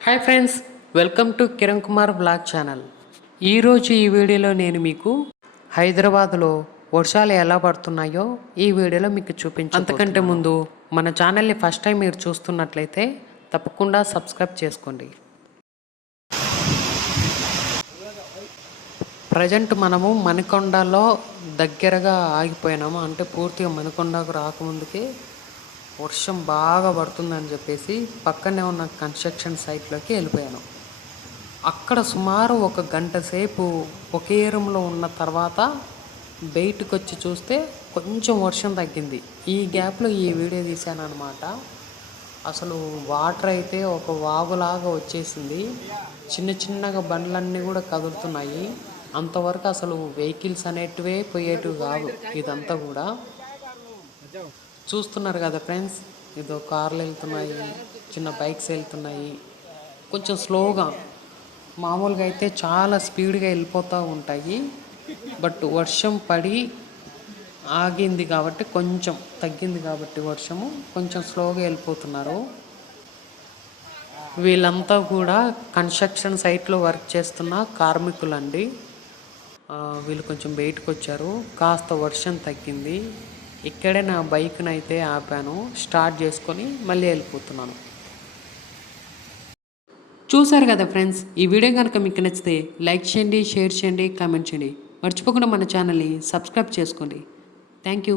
Hi friends, welcome to Kiran Kumar blog channel. ఈరోజు ఈ వీడియోలో నేను మీకు హైదరాబాద్లో వర్షాలు ఎలా పడుతున్నాయో ఈ వీడియోలో మీకు అంతకంటే ముందు మన ఛానల్ని ఫస్ట్ టైం మీరు చూస్తున్నట్లయితే తప్పకుండా సబ్స్క్రైబ్ చేసుకోండి. ప్రజెంట్ మనము మణికొండలో దగ్గరగా ఆగిపోయినాము. అంటే పూర్తిగా మణికొండకు రాకముందుకే వర్షం బాగా పడుతుందని చెప్పేసి పక్కనే ఉన్న కన్స్ట్రక్షన్ సైట్లోకి వెళ్ళిపోయాను. అక్కడ సుమారు 1 గంట సేపు ఒకే రూమ్లో ఉన్న తర్వాత బయటకు వచ్చి చూస్తే కొంచెం వర్షం తగ్గింది. ఈ గ్యాప్లో ఈ వీడియో తీశాను అనమాట. అసలు వాటర్ అయితే ఒక వాగులాగా వచ్చేసింది. చిన్న చిన్నగా బండ్లన్నీ కూడా కదులుతున్నాయి. అంతవరకు అసలు వెహికల్స్ అనేటివే పోయేటివి కాదు. ఇదంతా కూడా చూస్తున్నారు కదా ఫ్రెండ్స్, ఏదో కార్లు వెళ్తున్నాయి, చిన్న బైక్స్ వెళ్తున్నాయి. కొంచెం స్లోగా, మామూలుగా అయితే చాలా స్పీడ్గా వెళ్ళిపోతూ ఉంటాయి. బట్ వర్షం పడి ఆగింది కాబట్టి, కొంచెం తగ్గింది కాబట్టి వర్షము కొంచెం స్లోగా వెళ్ళిపోతున్నారు. వీళ్ళంతా కూడా కన్స్ట్రక్షన్ సైట్లో వర్క్ చేస్తున్న కార్మికులండి. వీళ్ళు కొంచెం బయటకు వచ్చారు. కాస్త వర్షం తగ్గింది. ఇక్కడే నా బైక్ని అయితే ఆపాను, స్టార్ట్ చేసుకొని మళ్ళీ వెళ్ళిపోతున్నాను. చూసారు కదా ఫ్రెండ్స్, ఈ వీడియో కనుక మీకు నచ్చితే లైక్ చేయండి, షేర్ చేయండి, కామెంట్ చేయండి. మర్చిపోకుండా మన ఛానల్ని సబ్స్క్రైబ్ చేసుకోండి. Thank you.